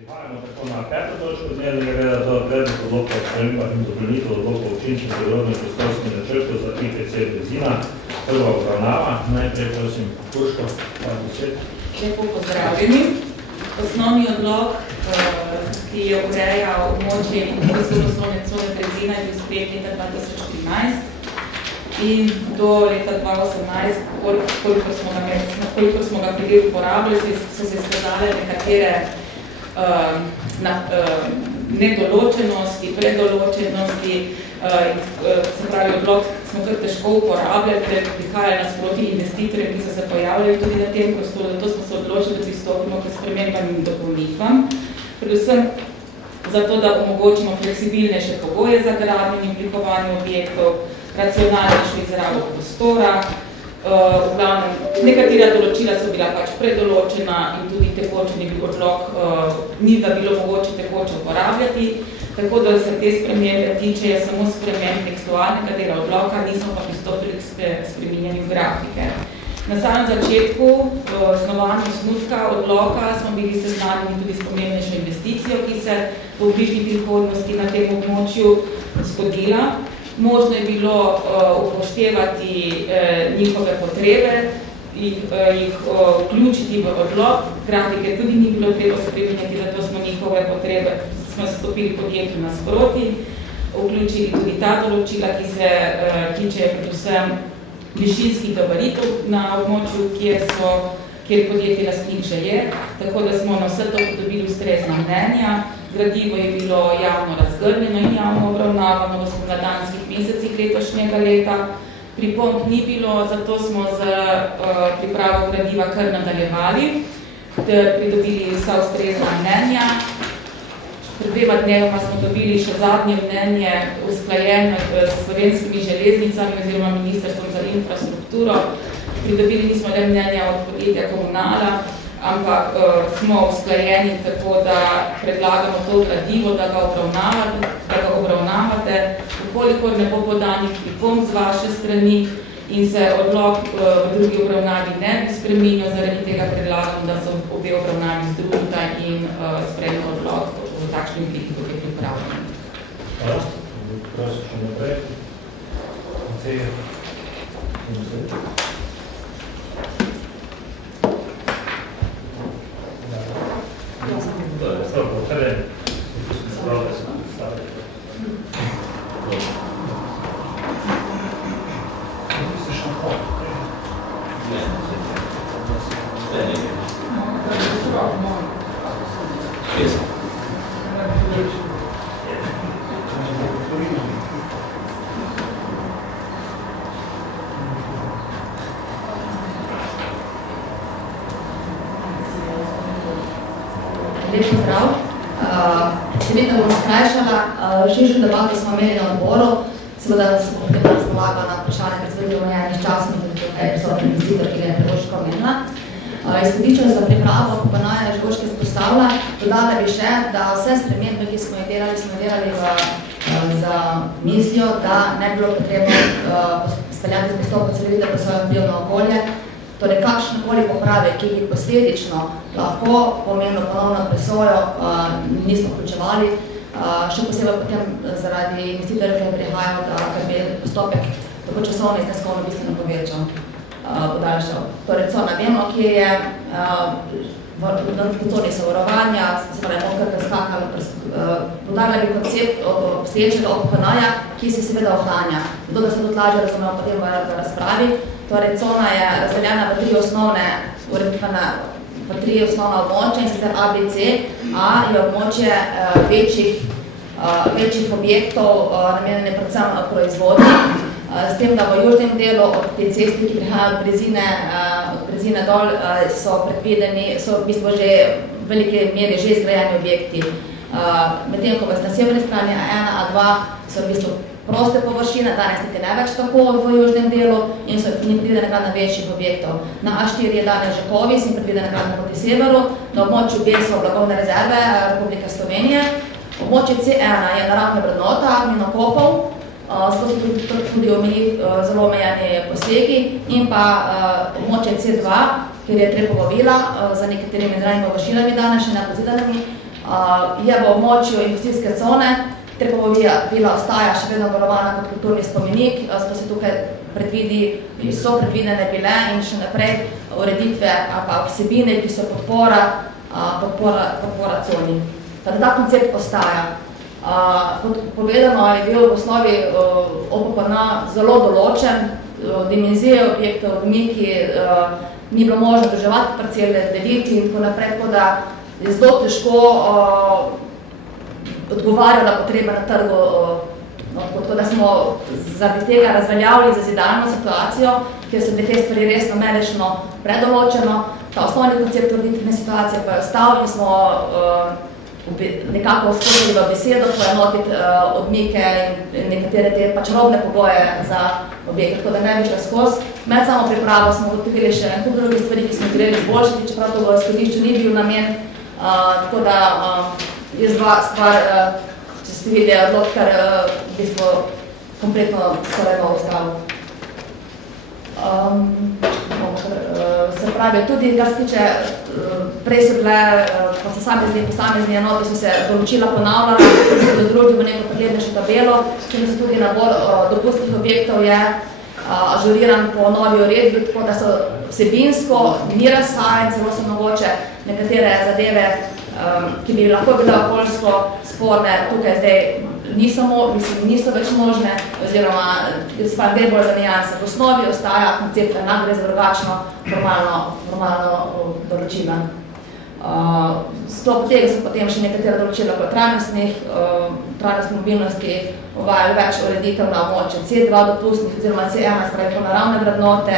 Prihajamo tako na peto točko dnevnega reda, to je predlog odloka o spremembah in dopolnitev odloka o občinskem prirodnem prostorskem načrtu za IPC Brezina. Prva obravnava. Najprej prosim Urško, par besed. Lepo pozdravljeni. Osnovni odlok, ki je urejal območje osnovne cone Brezina, je bil sprejet leta 2013 in do leta 2018, koliko smo ga bili uporabljali, so se izkazale nekatere nedoločenosti, predoločenosti, se pravi, odlok smo kar težko uporabljali, ker prihajali nasproti investitorjem, ki so se pojavljali tudi na tem prostoru, zato smo se odločili, da pristopimo k spremembam in dopolnitvam. Predvsem zato, da omogočimo fleksibilnejše pogoje za gradnjo in oblikovanje objektov, racionalnejšo izrabo prostora. V glavnem, nekatera določila so bila pač predoločena in tudi tekoče ni bil odlok, ni ga bilo mogoče tekoče uporabljati, tako da se te spremembe tičejo samo sprememb tekstualnega dela odloka, nismo pa pristopili k spreminjanju grafike. Na samem začetku snovanja osnutka odloka smo bili seznanjeni tudi s pomembnejšo investicijo, ki se v bližnji prihodnosti na tem območju zgodila. Možno je bilo upoštevati njihove potrebe, jih vključiti v odlok. Grafike tudi ni bilo treba spremenjati, zato smo njihove potrebe, smo stopili podjetju nasproti, vključili tudi ta določila, ki se tiče predvsem višinskih gabaritov na območju, kjer podjetje lastnik že je, tako da smo na vse to dobili ustrezna mnenja. Gradivo je bilo javno razgrnjeno in javno obravnavano v spomladanskih mesecih letošnjega leta. Pripomb ni bilo, zato smo z pripravo gradiva kar nadaljevali, pridobili vsa ustrezna mnenja. Pred 2 dnevoma smo dobili še zadnje mnenje usklajeno s Slovenskimi železnicami oziroma Ministrstvom za infrastrukturo. Pridobili nismo le mnenja od podjetja Komunala, ampak smo usklajeni tako, da predlagamo to gradivo, da ga obravnavate, ukolikor ne bo podanih pripomb z vaše strani in se odlok v drugi obravnavi ne bi spreminjal, zaradi tega predlagam, da so obe obravnavi združita in sprejme odlok v takšni obliki, kot je pripravljen. Hvala. Prosim še naprej. Lep pozdrav. Seveda bom skrajšala. Širšo debato smo imeli na odboru, seveda se bo potem razpolaga na vprašanje predstavitev omejenih časov, ki je prisotni investitor, ki ga je Preloška omenila. Izhodišče za pripravo Komunalne Žgoške izpostavlja, dodala bi še, da vse spremembe, ki smo jih delali, smo delali za mislijo, da ne bi bilo potrebno speljati postopka celovite presoje vpliv na okolje. Torej, kakšnekoli poprave, ki bi posledično lahko pomenilo ponovno presojo, nismo vključevali, še posebej potem zaradi investitorjev, ki je prihajal, da bi postopek tako časovno in stroškovno bistveno povečal, podaljšal. Torej, cona vemo, kje je v coni zavarovanja, se pravi, kar preskakalo, podala bi koncept obstoječega OPN-ja, ki se seveda ohranja. Zato, da se tudi lažje razumemo potem v razpravi. Torej, cona je razdeljena v 3 osnovna območja, in sicer A, B, C. A je območje večjih objektov, namenjene predvsem proizvodnji, s tem, da v južnem delu od te ceste, ki prihajajo od Brezine dol, so predvideni, so v bistvu že v velike meri že izgrajeni objekti. Medtem, ko na severni strani A1, A2 so v bistvu proste površine, danes niti ne več tako v južnem delu in so predvidene gradnja večjih objektov. Na A4 je danes že Kovis in predvidene gradnja proti severu, na območju B so blagovne rezerve Republike Slovenije. Območje C1 je naravna vrednota, minokopov, zato so tudi zelo omejeni posegi, in pa območje C2, kjer je Trebova vila za nekaterimi zranimi površinami danes, še ne pozidanimi, Je v območju industrijske cone, Trepovova vila ostaja še vedno varovana kot kulturni spomenik, zato se tukaj so predvidene bile in še naprej ureditve ali pa vsebine, ki so podpora coni. Da ta koncept ostaja. Kot povedano, je bil v osnovi OPPN zelo določen, dimenzije objektov, odmiki, ni bilo možno združevati parcele, deliti in tako naprej, tako da je zelo težko odgovarjala potrebe na trgu. Tako da smo zaradi tega razveljavili zazidalno situacijo, kjer so te stvari res namerično predoločeno. Ta osnovni koncept ureditvene situacije pa je ostal in smo nekako skočili v besedo, poenotiti odmike in nekatere te pač robne pogoje za objekt, tako da ne bi šla skozi. Med samo pripravo smo ugotovili še nekaj drugih stvari, ki smo želeli izboljšati, čeprav to v izhodišču ni bil namen, tako da je stvar, če ste videli odlog, kar v bistvu kompletno skoraj novo stavil. Se pravi, tudi kar se tiče, prej so bile posamezni enoti, so se določila ponavljala, se dodružili v neko preglednejšo tabelo, čim se tudi nabor dopustnih objektov je ažuriran po novi uredbi, tako da so vsebinsko ni razhajen, celo so mogoče nekatere zadeve, ki bi lahko bile okoljsko sporne, tukaj zdaj niso več možne, oziroma gre bolj za nijanse. V osnovi ostaja koncept enak, gre za drugačno formalno določila. Sklop tega so potem še nekatere določila po trajnostni mobilnosti, uvajali več ureditev na območju C2 dopustnih oziroma C1, spravi po naravne vrednote,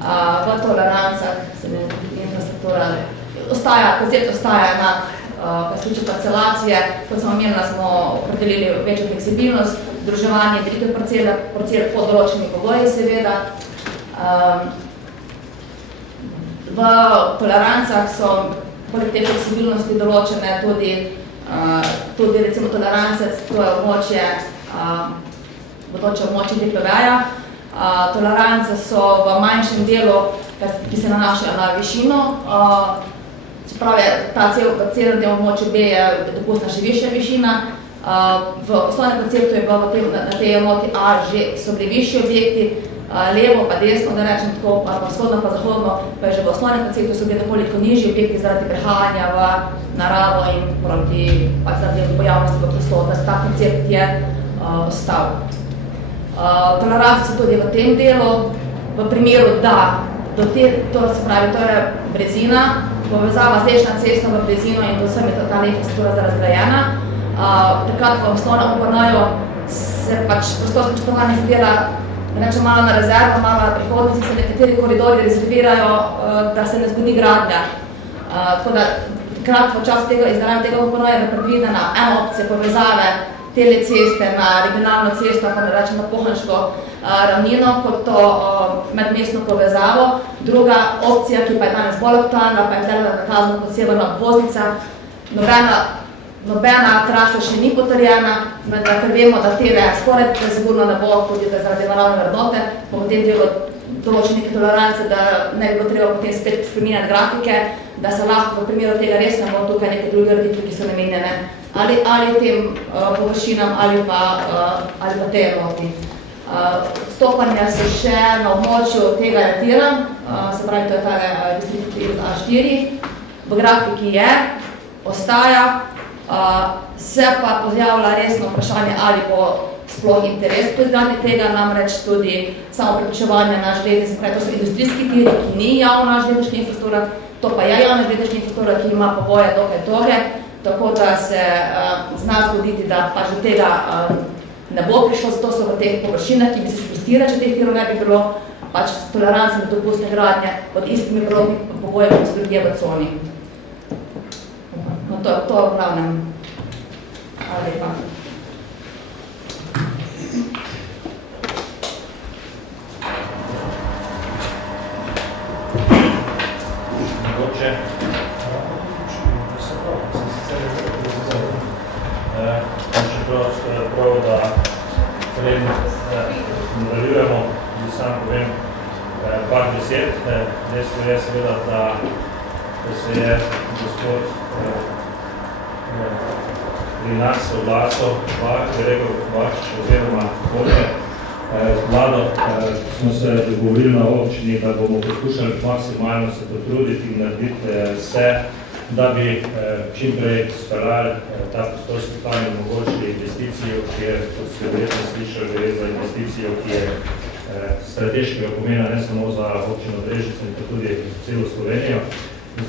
v tolerancah, infrastruktura, koncept ostaja enak. Kar se tiče parcelacije, kot sem omenila, smo opredelili večjo fleksibilnost, združevanje delitev parcel po določenih pogojih seveda. V tolerancah so poleg te fleksibilnosti določene tudi recimo tolerance, to je območje DPV-ja. Tolerance so v manjšem delu, ki se nanašajo na višino. Čeprav je ta cel del območju B je dopustna še višja višina. V osnovnem konceptu je bilo na tej enoti A že so bili višji objekti, levo pa desno, da rečem tako, pa vzhodno pa zahodno, pa je že v osnovnem konceptu so bili nekoliko nižji objekti zaradi prehajanja v naravo in zaradi pojavnosti v prostoru. Ta koncept je ostal. Tolerance so tudi v tem delu, v primeru, da to je brezina, povezava zdajšnja cesta v brezino in vsem je ta infrastruktura razgrajena. Takrat v osnovnem OPN-ju se pač prostorski načrtovanje dela, rečem, malo na rezervo, malo na prihodnosti, se nekateri koridori rezervirajo, da se ne zgodi gradnja. Tako da takrat v času izdelave tega OPN-ja je predvidena ena opcija povezave tele ceste na regionalno cesto, pa ne rečem na Pohanško ravnino, kot to medmestno povezavo. Druga opcija, ki pa je danes bolj aktualna, pa je zdaj nakazano kot severna obvoznica. Nobena trasa še ni potrjena, ker vemo, da tele skoraj sigurno ne bo, tudi zaradi naravne vrednote, po tem delu določene tolerance, da ne bi bilo treba potem spet spreminjati grafike, da se lahko v primeru tega res ne bo tukaj neke druge ureditve, ki so namenjene ali tem površinam ali pa tej enoti. Stopanja se še na območju tega retira, se pravi, to je ta distrikt A4, v grafiki je, ostaja, se pa pojavlja resno vprašanje, ali bo sploh interes po izgradnji tega, namreč tudi samo priključevanje na železnici, to so industrijski tiri, ki ni javna železnična infrastruktura, to pa je javna železnična infrastruktura, ki ima pogoje dokaj toge, tako da se zna zgoditi, da pač do tega ne bo prišlo, zato so v teh površinah, ki bi se spustila, če teh tirov ne bi bilo, pač tolerance in dopustne gradnje pod istimi pogoji, kot so drugje v coni. No, to je v glavnem. Hvala lepa. Mogoče. Prav, da srednjo nadaljujemo, da sam povem par besed. Dejstvo je seveda, da se je gospod pri nas v vlaso, Vašič oziroma Kolje. Z vlado smo se dogovorili na občini, da bomo poskušali maksimalno se potruditi in narediti vse, da bi čim prej speljali ta prostorski plan in omogočili investicijo, ki je, kot ste verjetno slišali, gre za investicijo, ki je strateškega pomena ne samo za občino Brežice, in tudi celo Slovenijo.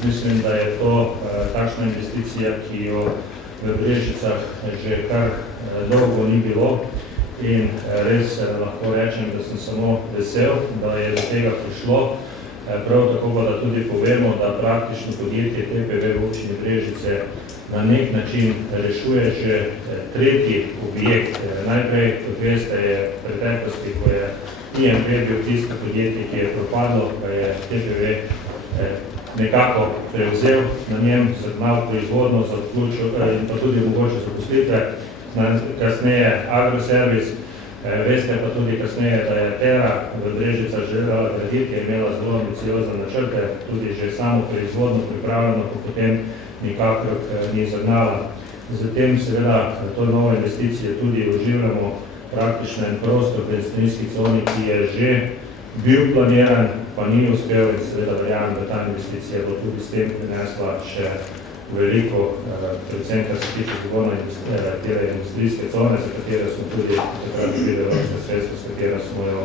Mislim, da je to takšna investicija, ki jo v Brežicah že kar dolgo ni bilo. In res lahko rečem, da sem samo vesel, da je do tega prišlo. Prav tako pa da tudi povemo, da praktično podjetje TPV v občini Brežice na nek način rešuje že tretji objekt. Najprej, kot veste, je v preteklosti, ko je IMP bil tisto podjetje, ki je propadlo, pa je TPV nekako prevzel na njem, zagnal proizvodno, in pa tudi mogoče zaposlitve. Kasneje Agroservis, veste pa tudi kasneje, da je Tera v Brežicah želela graditi, je imela zelo ambiciozne načrte, tudi že samo proizvodno pripravljeno, ko potem nikakor ni zagnala. Zatem seveda to novo investicijo tudi oživljamo praktično en prostor v industrijski coni, ki je že bil planiran, pa ni uspel in seveda verjamem, da ta investicija bo tudi s tem prinesla še veliko, predvsem kar se tiče zgona tele industrijske cone, za katere smo tudi takrat dobili evropska sredstva, s katera smo jo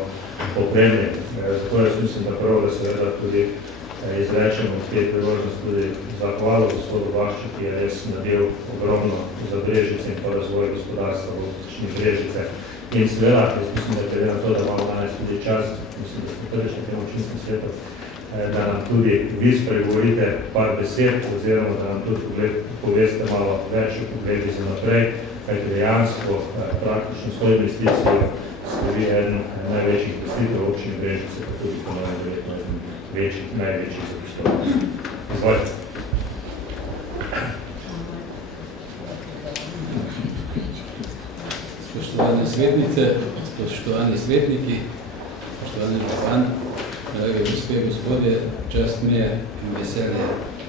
opremili. Zato jaz mislim, da prav, da seveda tudi izrečemo v tej priložnosti tudi zahvalo gospodu Vašču, ki je res naredil ogromno za Brežice in pa razvoj gospodarstva v občini Brežice. In seveda, jaz mislim, da je glede na to, da imamo danes tudi čas, mislim, da smo tudi še tem občinskim svetom, da nam tudi vi spregovorite par besed, oziroma da nam tudi poveste malo več o pogledu za naprej, kajti dejansko praktično s to investicijo ste vi eden največjih investitorjev v občini Brežice, pa tudi ponovno verjetno največjih zaposlenih. Izvolite. Spoštovane svetnice, spoštovani svetniki, spoštovani župan, drage gospe in gospodje, čast mi je in veselje,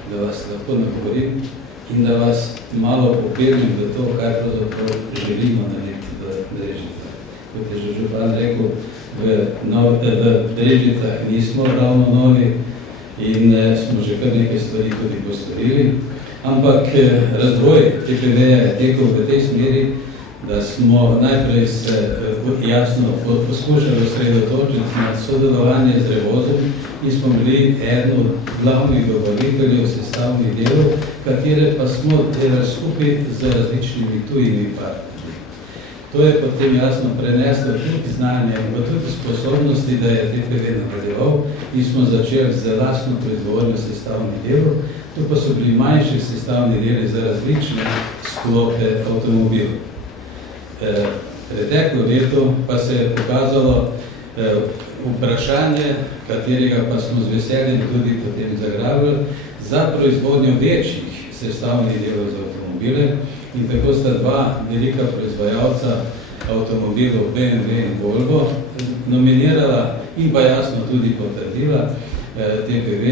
da vas lahko nagovorim in da vas malo popeljem v to, kaj pravzaprav želimo narediti v Brežicah. Kot je že župan rekel, v Brežicah nismo ravno novi in smo že kar nekaj stvari tudi postorili, ampak razvoj TPV-ja je tekel v tej smeri, da smo najprej se jasno poskušali osredotočiti na sodelovanje z Revozom in smo bili eden od glavnih dobaviteljev sestavnih delov, katere pa smo delali skupaj z različnimi tujimi partnerji. To je potem jasno preneslo tudi znanje in pa tudi sposobnosti, da je TPV nadaljeval in smo začeli z lastno proizvodnjo sestavnih delov. Tu pa so bili manjši sestavni deli za različne sklope avtomobilov. Preteklo leto pa se je pokazalo vprašanje, katerega pa smo z veseljem tudi potem zagrabili, za proizvodnjo večjih sestavnih delov za avtomobile in tako sta dva velika proizvajalca avtomobilov BMW in Volvo nominirala in pa jasno tudi potrdila TPV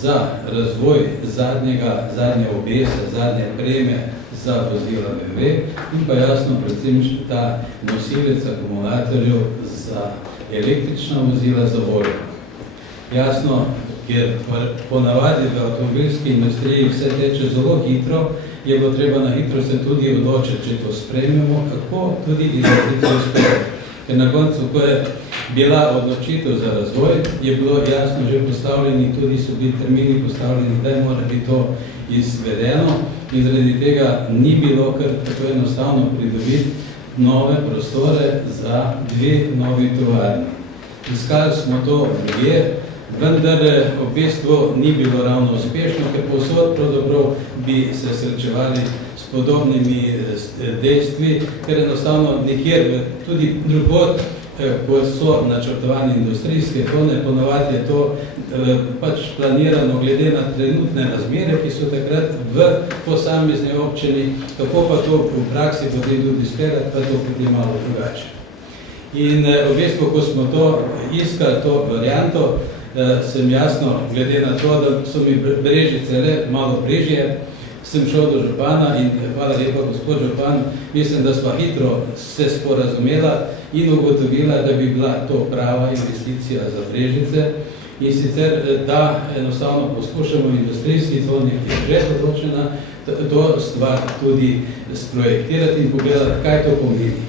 za razvoj zadnje obese, zadnje preme za vozila BMW in pa jasno predvsem ta nosilec akumulatorjev za električna vozila za Volvo. Jasno, ker ponavadi v avtomobilski industriji vse teče zelo hitro, je bilo treba na hitro se tudi odločiti, če to sprememo, kako tudi investicijo sprememo. Ker na koncu, ko je bila odločitev za razvoj, je bilo jasno že postavljeni, tudi so bili termini postavljeni, da mora biti to izvedeno in zaradi tega ni bilo kar tako enostavno pridobiti nove prostore za dve novi tovarni. Iskali smo to drugje, vendar v bistvu ni bilo ravno uspešno, ker povsod pravzaprav bi se srečevali s podobnimi dejstvi, ker enostavno nikjer, tudi drugod, ko so načrtovane industrijske cone, ponavadi je to pač planirano glede na trenutne razmere, ki so takrat v posamezni občini, kako pa to v praksi potem tudi speljati, pa to potem malo drugače. In v bistvu, ko smo to iskali, to varianto, sem jasno, glede na to, da so mi Brežice le malo bližje, sem šel do župana in hvala lepa gospod župan, mislim, da sva hitro se sporazumela in ugotovila, da bi bila to prava investicija za Brežice in sicer, da enostavno poskušamo v industrijski zoni, ki je že določena, to stvar tudi sprojektirati in pogledati, kaj to pomeni.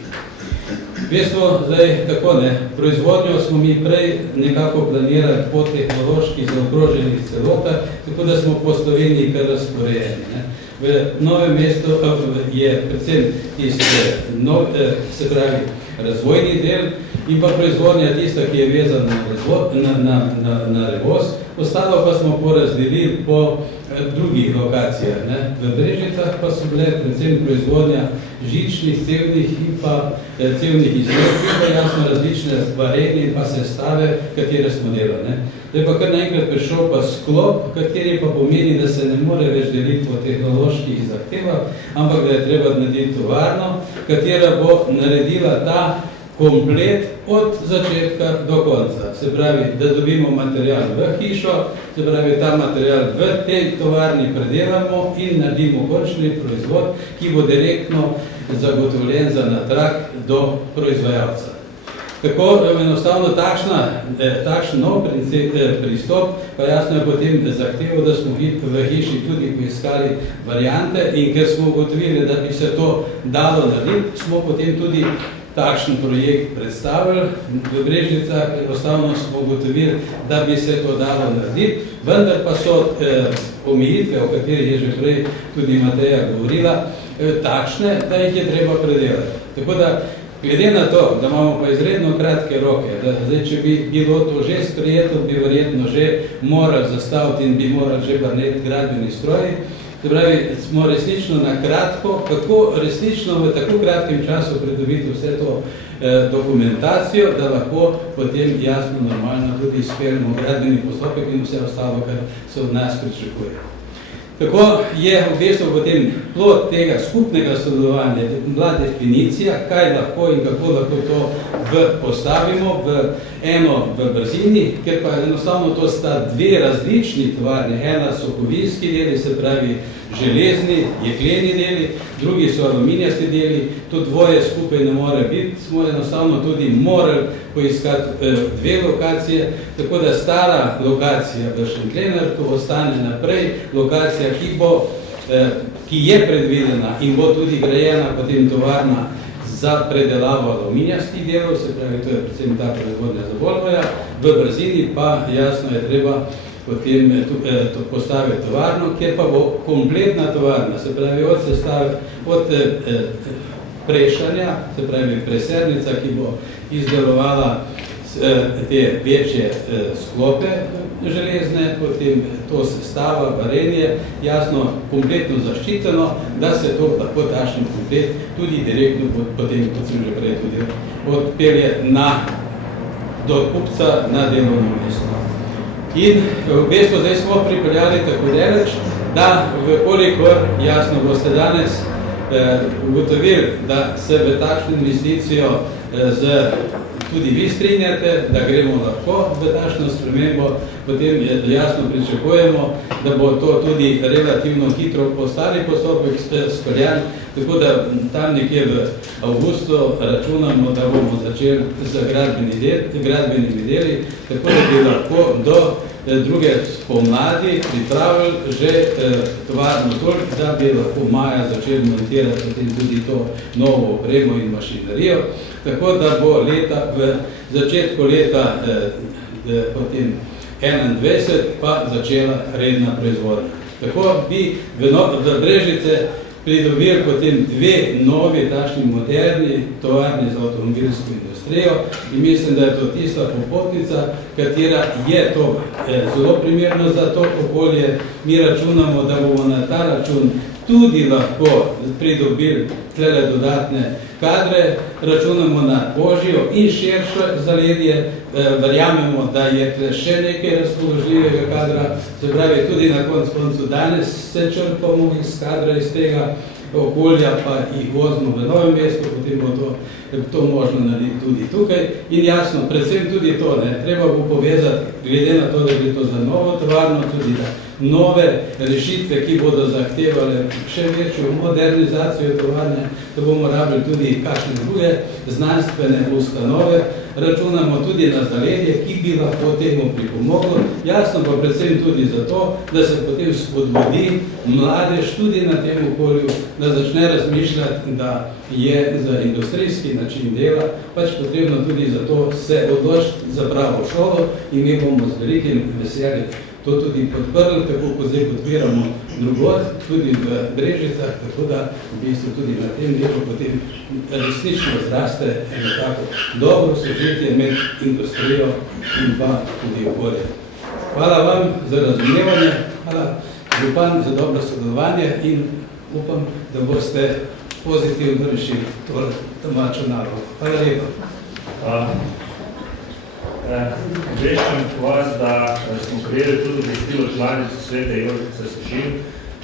V bistvu, zdaj, tako ne, proizvodnjo smo mi prej nekako planirali po tehnološki zaokroženih celotah, tako da smo po Sloveniji kar razporejeni. Ne. V Novem mestu je predvsem se pravi, razvojni del in pa proizvodnja tista, ki je vezana na revoz. Ostalo pa smo porazdelili po drugih lokacijah. Ne. V Brežicah pa so bile predvsem proizvodnja žičnih, cevnih in pa cevnih izdelkov, pa jasno različne varenje in pa sestave, katere smo delali. Ne. Zdaj pa kar naenkrat prišel pa sklop, kateri pa pomeni, da se ne more več deliti po tehnoloških zahtevah, ampak da je treba narediti tovarno, katera bo naredila ta komplet od začetka do konca. Se pravi, da dobimo material v hišo, se pravi, ta material v tej tovarni predelamo in naredimo končni proizvod, ki bo direktno zagotovljen za natrak do proizvajalca. Tako enostavno takšen nov pristop, pa jasno je potem zahteval, da smo v hiši tudi poiskali variante in ker smo ugotovili, da bi se to dalo narediti, smo potem tudi takšen projekt predstavili. V Brežicah enostavno smo ugotovili, da bi se to dalo narediti, vendar pa so omejitve, o katerih je že prej tudi Mateja govorila, takšne, da jih je treba predelati. Tako da, glede na to, da imamo pa izredno kratke roke, da zdaj, če bi bilo to že sprejeto, bi verjetno že morali zastaviti in bi morali že narediti gradbeni stroji. Se pravi, smo resnično na kratko, kako resnično v tako kratkem času pridobiti vse to dokumentacijo, da lahko potem jasno, normalno tudi izpeljemo gradbeni postopek in vse ostalo, kar se od nas pričakuje. Tako je v bistvu potem plod tega skupnega sodelovanja bila definicija, kaj lahko in kako lahko to postavimo v eno v Brzini, ker pa enostavno to sta dve različni tovarni. Ena so kovinski deli, se pravi železni, jekleni deli, drugi so aluminijasti deli, to dvoje skupaj ne more biti, smo enostavno tudi morali poiskati dve lokacije, tako da stara lokacija v Šentlenartu ostane naprej, lokacija, ki je predvidena in bo tudi grajena potem tovarna za predelavo aluminijastih delov, se pravi, to je predvsem ta proizvodnja za Volvoja, v Brzini pa jasno je treba potem postaviti tovarno, kjer pa bo kompletna tovarna, se pravi od prešanja, se pravi presernica, ki bo izdelovala te večje sklope železne, potem to sestava, varenje, jasno, kompletno zaščiteno, da se to lahko takšen komplet tudi direktno potem, kot sem že prej tudi odpelje do kupca na delovno mesto. In v bistvu zdaj smo pripeljali tako daleč, da kolikor jasno boste danes ugotovili, da se v takšno investicijo tudi vi strinjate, da gremo lahko v takšno spremembo, potem jasno pričakujemo, da bo to tudi relativno hitro postali postopek speljan, tako da tam nekje v avgustu računamo, da bomo začeli z gradbenimi deli, tako da bi lahko do druge spomladi pripravili že tovarno toliko, da bi lahko maja začeli montirati potem tudi to novo opremo in mašinerijo, tako da bo v začetku leta potem 2021 pa začela redna proizvodnja. Tako bi v Brežice pridobili potem dve novi, takšni moderni tovarni za avtomobilsko industrijo in mislim, da je to tista popotnica, katera je to zelo primerno za to okolje. Mi računamo, da bomo na ta račun tudi lahko pridobili tlele dodatne kadre, računamo na ožjo in širše zaledje, verjamemo, da je tle še nekaj razpoložljivega kadra, se pravi tudi na koncu danes se črpamo iz kadra iz tega okolja, pa jih vozimo v Novem mestu, potem bo to možno narediti tudi tukaj. In jasno, predvsem tudi to, treba bo povezati, glede na to, da gre to za novo tovarno, tudi da nove rešitve, ki bodo zahtevale še večjo modernizacijo tovanja, da bomo rabili tudi kakšne druge znanstvene ustanove, računamo tudi na zaledje, ki bi lahko temu pripomoglo. Jasno pa predvsem tudi zato, da se potem spodbudi mladež tudi na tem okolju, da začne razmišljati, da je za industrijski način dela pač potrebno tudi zato se odločiti za pravo šolo in mi bomo z velikim veseljem to tudi podprli, tako kot zdaj podpiramo drugod, tudi v Brežicah, tako da v bistvu tudi na tem delu potem resnično zraste eno tako dobro sožitje med industrijo in pa tudi okolje. Hvala vam za razumevanje, hvala župan za dobro sodelovanje in upam, da boste pozitivno rešili to domačo nalogo. Hvala lepa. Obveščam vas, da smo prijeli tudi obvestilo članice sveta Jožice Sešin,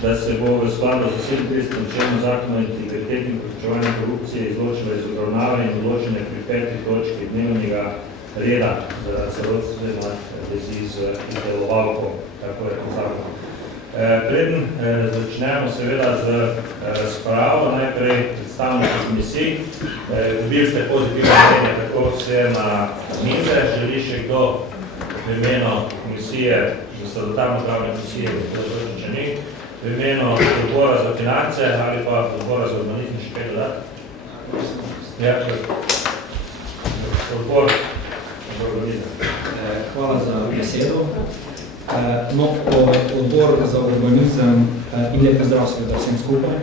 da se bo v skladu z 37. členom zakona o integriteti in preprečevanju korupcije izločila iz obravnave in odločene pri 5. točki dnevnega reda zaradi celostne vezi z izdelovalko, tako je to zakon. Preden začnemo seveda z razpravo, najprej predstavniki komisij. Dobili ste pozitivno mnenje, tako vse na mize. Želi še kdo v imenu komisije, za statutarno pravne komisije, če ni, v imenu odbora za finance ali pa odbora za urbanizem še kaj dodati? Ja, odbor za urbanizem. Hvala za besedo. Odbor za urbanizem in lep pozdrav seveda vsem skupaj.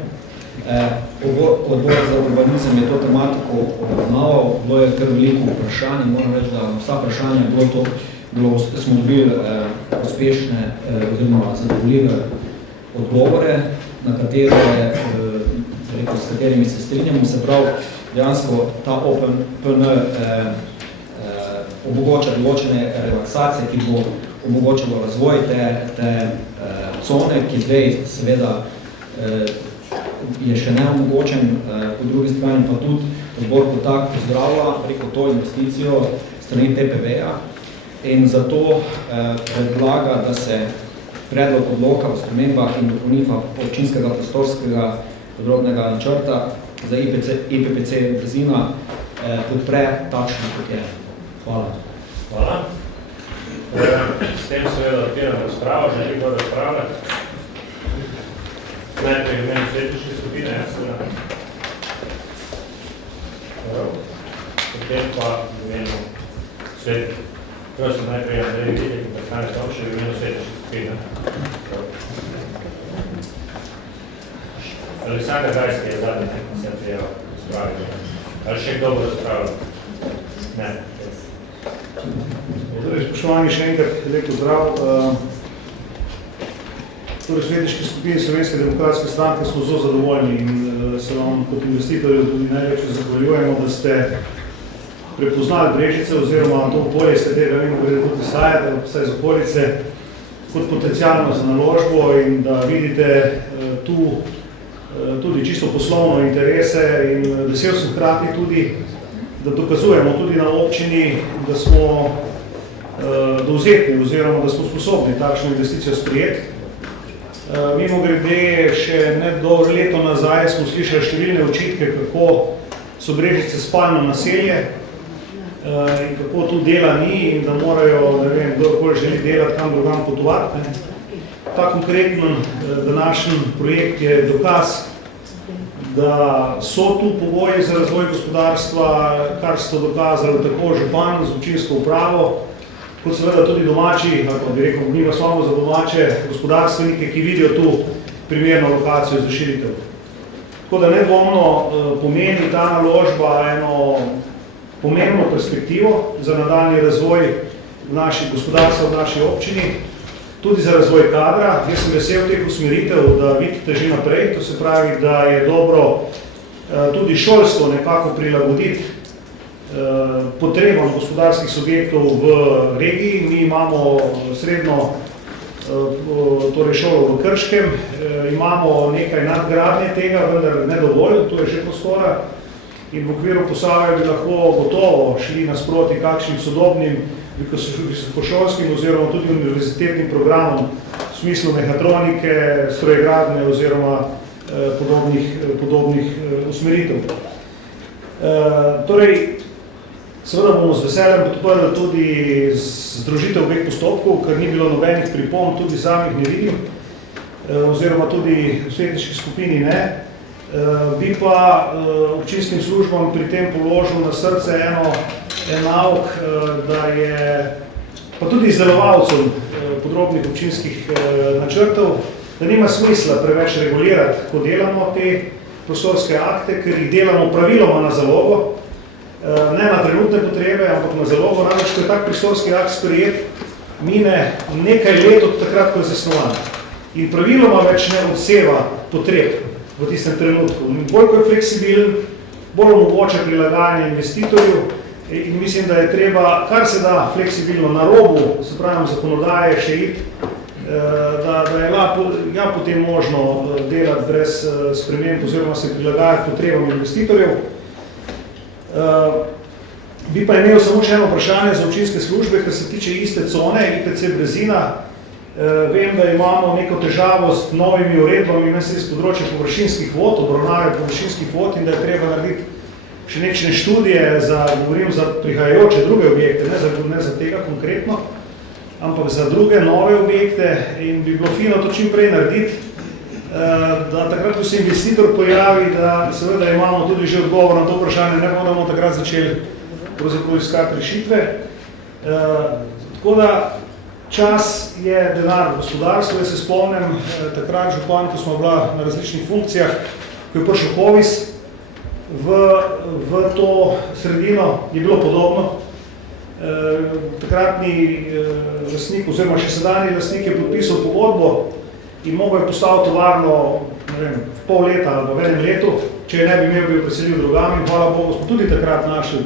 Odbor za urbanizem je to tematiko obravnaval, bilo je kar veliko vprašanj in moram reči, da vsa vprašanja smo dobili uspešne oziroma zadovoljive odgovore, na katere, s katerimi se strinjamo. Se pravi, dejansko ta OpenPN omogoča določene relaksacije, ki bo omogočilo razvoj te cone, ki zdaj seveda je še neomogočen, po drugi strani pa tudi odbor kot tak pozdravlja preko to investicijo strani TPV-ja in zato predlaga, da se predlog odloka o spremembah in dopolnitvah občinskega prostorskega podrobnega načrta za IPPC Brzina podpre takšno, kot je. Hvala. Hvala. S tem seveda odpiram razpravo, želi kdo razpravljati. Najprej v imenu svetniške skupine, seveda. Potem pa v imenu svetniške. Prosim najprej Andrej Videk in predstavnik Tomše v imenu svetniške skupine. Aleksandar Gajski je zadnji, ki sem prijel razpraviti. Ali še kdo bo razpravljal? Ne. Spoštovani, še enkrat lep pozdrav. V svetniški skupini Slovenske demokratske stranke smo zelo zadovoljni in se vam kot investitorju tudi najlepše zahvaljujemo, da ste prepoznali Brežice oziroma to okolje, s katerega vemo, da tudi izhajate, vsaj z okolice, kot potencialno za naložbo in da vidite tu tudi čisto poslovno interese in vesel sem hkrati tudi, da dokazujemo tudi na občini, da smo dovzetni oziroma da smo sposobni takšno investicijo sprijeti. Mimo grede, še ne do leto nazaj smo slišali številne očitke, kako so Brežice spalno naselje in kako tu dela ni in da morajo, ne vem, kdorkoli želi delati, kam drugam potovati. Ta konkreten današnji projekt je dokaz, da so tu pogoji za razvoj gospodarstva, kar so dokazali tako župan z občinsko upravo, kot seveda tudi domači, ali bi rekel, mi vas imamo za domače gospodarstvenike, ki vidijo tu primerno lokacijo za širitev. Tako da nedvomno pomeni ta naložba eno pomembno perspektivo za nadaljnji razvoj naših gospodarstva v naši občini, tudi za razvoj kadra. Jaz sem vesel teh usmeritev, da vidite že naprej, to se pravi, da je dobro tudi šolstvo nekako prilagoditi potrebam gospodarskih subjektov v regiji. Mi imamo srednjo torej šolo v Krškem, imamo nekaj nadgradnje tega, vendar ne dovolj, to je še prostora. In v okviru Posavja bi lahko gotovo šli nasproti kakšnim sodobnim visokošolskim oziroma tudi univerzitetnim programom v smislu mehatronike, strojegradnje oziroma podobnih usmeritev. Torej, seveda bomo z veseljem podprli tudi združitev obeh postopkov, ker ni bilo nobenih pripomb, tudi samih ne vidim, oziroma tudi v svetniški skupini ne. Bi pa občinskim službam pri tem položil na srce en nauk, da je pa tudi izdelovalcem podrobnih občinskih načrtov, da nima smisla preveč regulirati, ko delamo te prostorske akte, ker jih delamo praviloma na zalogo, ne na trenutne potrebe, ampak na zalogo, namreč, ko je tak prostorski akt sprejet, mine nekaj let od takrat, ko je zasnovan. In praviloma več ne odseva potreb v tistem trenutku. In bolj ko je fleksibilen, bolj omogoča prilagajanje investitorju in mislim, da je treba, kar se da fleksibilno na robu, se pravim, zakonodaje še iti, da je potem možno delati brez sprememb oziroma se prilagajati potrebam investitorjev. Bi pa imel samo še eno vprašanje za občinske službe, kar se tiče iste cone, IPC Brezina. Vem, da imamo neko težavo z novimi uredbami iz področja površinskih vod, obravnave površinskih vod in da je treba narediti še nekšne študije govorim za prihajajoče druge objekte, ne za tega konkretno, ampak za druge nove objekte in bi bilo fino to čim prej narediti, da takrat, ko se investitor pojavi, da seveda imamo tudi že odgovor na to vprašanje, ne bomo takrat začeli iskati rešitve. Tako da čas je denar v gospodarstvu. Jaz se spomnim takrat župan, ko smo bila na različnih funkcijah, ko je prišel Kovis v to sredino, je bilo podobno. Takratni lastnik, oziroma še sedanji lastnik je podpisal pogodbo in mogel je postaviti tovarno v pol leta ali v enem letu, če je ne bi imel, bi jo preselil drugam in hvala Bogu smo tudi takrat našli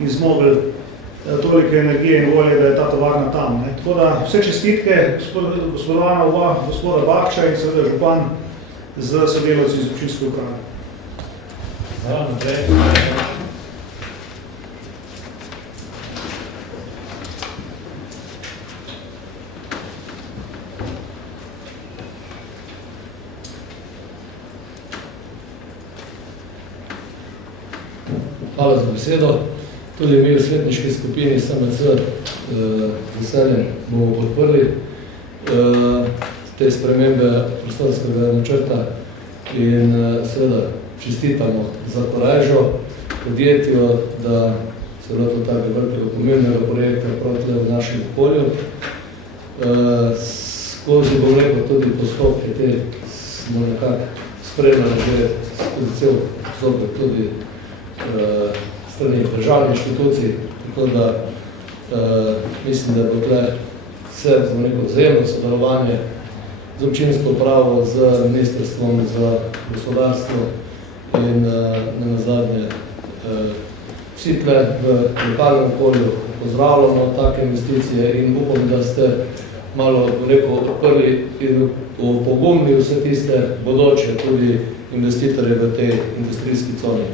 in zmogli toliko energije in volje, da je ta tovarna tam. Tako da vse čestitke, gospodovana oba, gospoda Bakča in seveda župan z sodelavci iz občinske uprave. Hvala, naprej. Hvala za besedo. Tudi mi v svetniški skupini SMC veseljem bomo podprli te spremembe prostorskega načrta in seveda čestitamo za korajžo podjetju, da se lotilo tako velikega pomembnega projekta prav v našem okolju. Skozi bom rekel tudi postopke te smo nekako spremljali že skozi cel postopek tudi strani državnih inštitucij, tako da mislim, da bo tle vse vzajemno sodelovanje z občinsko upravo, z ministrstvom za gospodarstvo in nenazadnje vsi tle v lokalnem okolju pozdravljamo take investicije in upam, da ste malo odprli in opogumni vse tiste bodoče tudi investitorje v tej industrijski coni.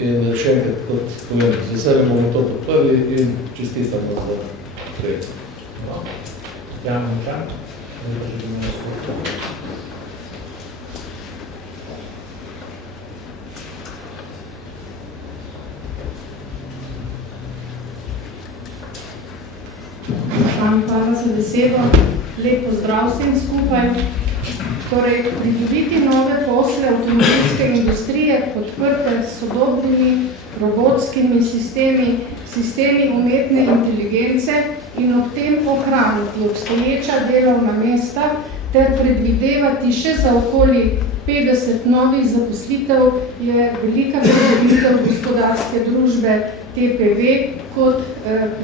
In še enkrat, kot povem, z veseljem bomo to podprli in čestitamo za projekt. Jan Močan. Hvala za besedo. Lep pozdrav vsem skupaj. Torej, pridobiti nove posle avtomobilske industrije podprte s sodobnimi robotskimi sistemi umetne inteligence in ob tem ohraniti obstoječa delovna mesta ter predvidevati še za okoli 50 novih zaposlitev je velika pridobitev gospodarske družbe TPV kot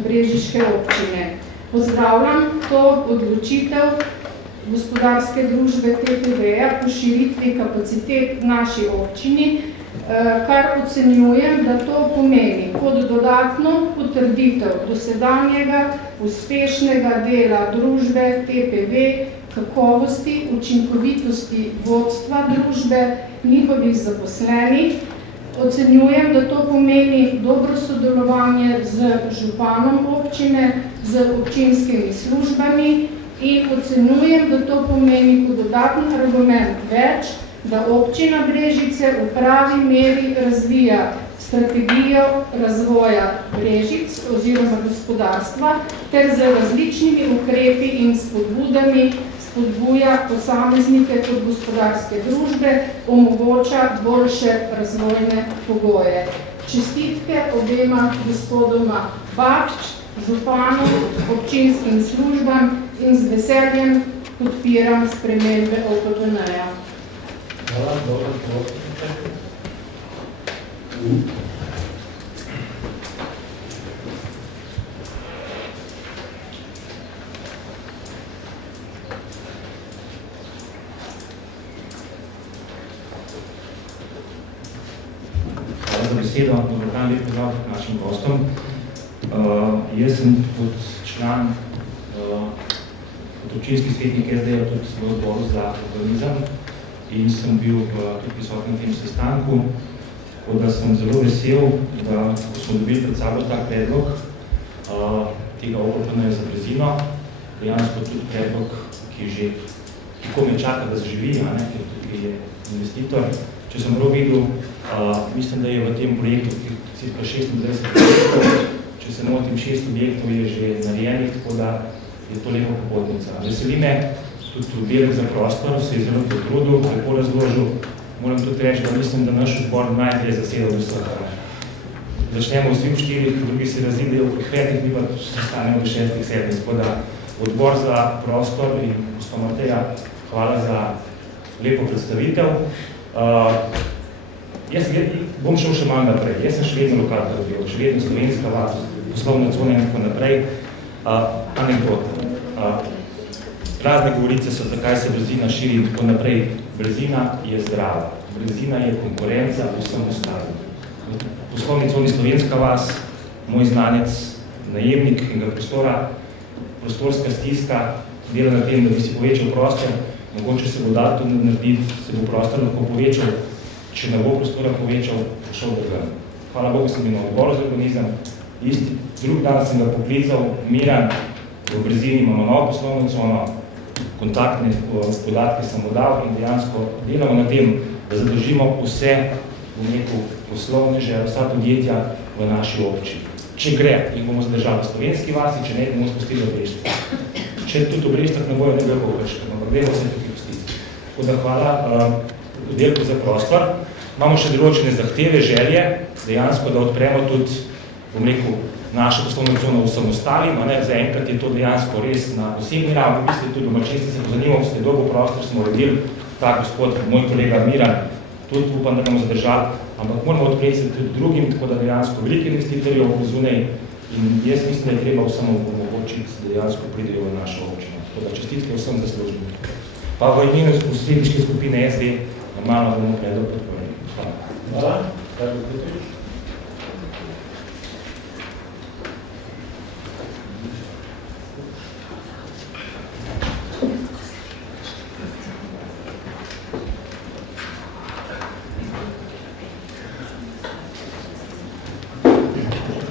brežiške občine. Pozdravljam to odločitev gospodarske družbe TPV-ja po širitvi kapacitet v naši občini, kar ocenjujem, da to pomeni kot dodatno potrditev dosedanjega uspešnega dela družbe TPV, kakovosti, učinkovitosti vodstva družbe, njihovih zaposlenih. Ocenjujem, da to pomeni dobro sodelovanje z županom občine, z občinskimi službami in ocenjujem, da to pomeni kot dodatni argument več, da občina Brežice v pravi meri razvija strategijo razvoja Brežic oziroma gospodarstva ter z različnimi ukrepi in spodbudami spodbuja posameznike kot gospodarske družbe, omogoča boljše razvojne pogoje. Čestitke obema gospodoma Bakč, županu, občinskim službam in z veseljem podpiram spremembe OPPN-ja. Hvala, dobro. Hvala za besedo. Dobar dan, lep pozdrav našim gostom. Jaz sem kot član, kot občinski svetnik SD-ja tudi v odboru za urbanizem in sem bil tudi prisoten na tem sestanku, tako da sem zelo vesel, da smo dobili pred sabo ta predlog tega OPPN-ja za Brezino, dejansko tudi predlog, ki že tako me čaka, da zaživi, ker tudi je investitor. Če sem prav videl, mislim, da je v tem projektu cirka 26 objektov, če se motim, 6 objektov je že narejenih, tako da je to lepo popotnica. Veseli me, tudi oddelek za prostor se je zelo potrudil, lepo razložil. Moram tudi reči, da mislim, da naš odbor najprej zasedal do vsega. Začnemo vsi v 4, drugi se razlidejo v 5, mi pa stanemo v 6, 7. Tako da odbor za prostor in gospod Mateja, hvala za lepo predstavitev. Jaz bom šel še malo naprej. Jaz sem še vedno lokalka dobil, še vedno slovenska vas, poslovna cona in tako naprej. Anekdota. Razne govorice so, zakaj se Brezina širi in tako naprej. Brezina je zdrava. Brezina je konkurenca vsem ostalim. V poslovni coni slovenska vas, moj znanec, najemnik enega prostora, prostorska stiska, dela na tem, da bi si povečal prostor, mogoče se bo dal tudi narediti, se bo prostor lahko povečal, če ne bo prostora povečal, šel drugam. Hvala Bogu, sem bil na odboru za urbanizem, isti drug dan sem ga poklical, Miran, v Brezini imamo novo poslovno cono, kontaktne podatke sem mu dal in dejansko delamo na tem, da zadržimo vse v neko poslovneže, vsa podjetja v naši občini. Če gre, jih bomo zadržali v slovenski vasi, če ne, bomo spustili v Brežicah. Če tudi v Brežicah ne bojo, ne bojo površke, ampak gremo se tukaj pustiti. Tako da hvala oddelku za prostor. Imamo še določene zahteve, želje, dejansko, da odpremo tudi, bom rekel, našo poslovno cono vsem ostalim, zaenkrat je to dejansko res na osebni ravni, vi ste tudi domačinski, se pozanimamo, ste dolgo prostor, smo uredili, ta gospod, moj kolega Miran, tudi upam, da bomo zadržali, ampak moramo odpreti tudi drugim, tako da dejansko veliko investitorjev v zunaj in jaz mislim, da je treba vsem omogočiti, da dejansko pridejo v našo občino. Tako da čestitke vsem zaslužnim. Pa v imenu svetniške skupine SD, normalno bomo predlog podporili. Hvala. Hvala.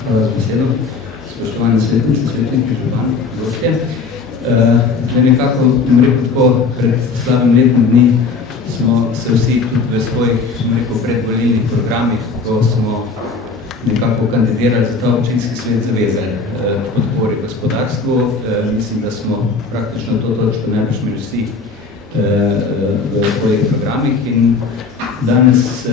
Hvala za besedo. Spoštovane svetnice, svetniki, župani, gostje. Zdaj nekako, tako, pred slabim letom dni smo se vsi tudi v svojih, predvolilnih programih, ko smo nekako kandidirali za ta občinski svet, zavezali podpori gospodarstvu. Mislim, da smo praktično to točko najbrž imeli vsi v svojih programih in danes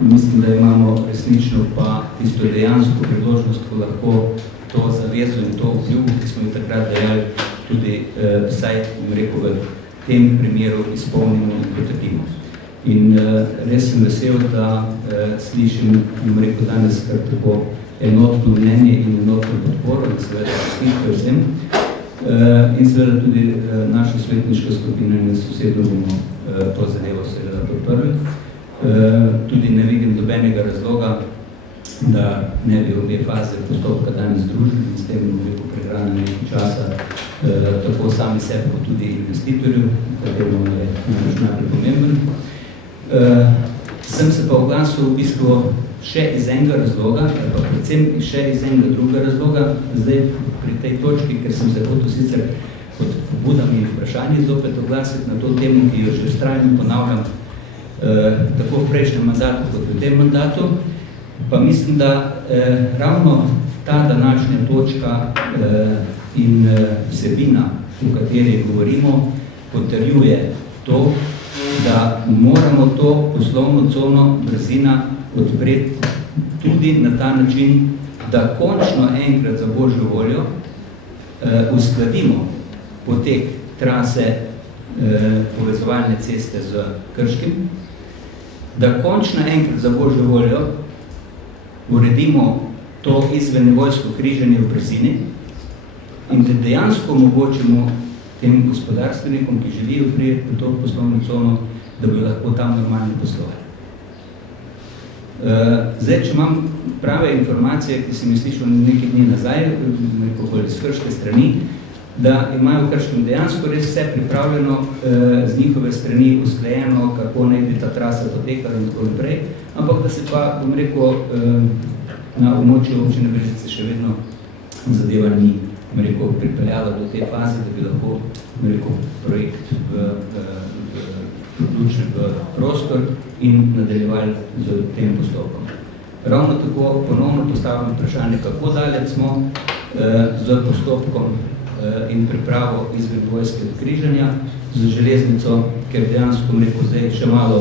mislim, da imamo resnično pa tisto dejansko priložnost, ko lahko to zavezo in to obljubo, ki smo jih takrat dejali, tudi vsaj, v tem primeru izpolnimo in potrdimo. In res sem vesel, da slišim, danes kar tako enotno mnenje in enotno podporo in seveda resnično vsem. In seveda tudi naša svetniška skupina in sosedno bomo to zadevo seveda podprli. Tudi ne vidim dobenega razloga, da ne bi obje faze postopka danes združili in s tem prehranili nekaj časa tako sami sebi, kot tudi investitorju, kateremu je najbolj pomemben. Sem se pa oglasil v bistvu še iz enega razloga, ali pa predvsem še iz enega drugega razloga, zdaj pri tej točki, ker sem se hotel sicer kot pobudami in vprašanji zopet oglasiti na to temo, ki jo že vztrajno ponavljam tako v prejšnjem mandatu kot v tem mandatu. Pa mislim, da ravno ta današnja točka in vsebina, o kateri govorimo, potrjuje to, da moramo to poslovno cono Brzina odpreti tudi na ta način, da končno enkrat za Božjo voljo uskladimo potek trase povezovalne ceste z Krškim, da končno enkrat za Božjo voljo uredimo to izvennivojsko križanje v Brzini in da dejansko omogočimo tem gospodarstvenikom, ki želijo prijeti v to poslovno cono, da bi lahko tam normalno poslovali. Zdaj, če imam prave informacije, ki sem jih slišal nekaj dni nazaj, nekako iz krške strani, da imajo v Krškem dejansko res vse pripravljeno z njihove strani usklajeno, kako naj bi ta trasa potekala in tako naprej, ampak da se pa, bom rekel, na območju občine Brežice še vedno zadeva ni, bom rekel, pripeljala do te faze, da bi lahko, bom rekel, projekt vključili v prostor in nadaljevali z tem postopkom. Ravno tako ponovno postavljamo vprašanje, kako daleč smo z postopkom in pripravo izvennivojskega križanja z železnico, ker dejansko rekel zdaj še malo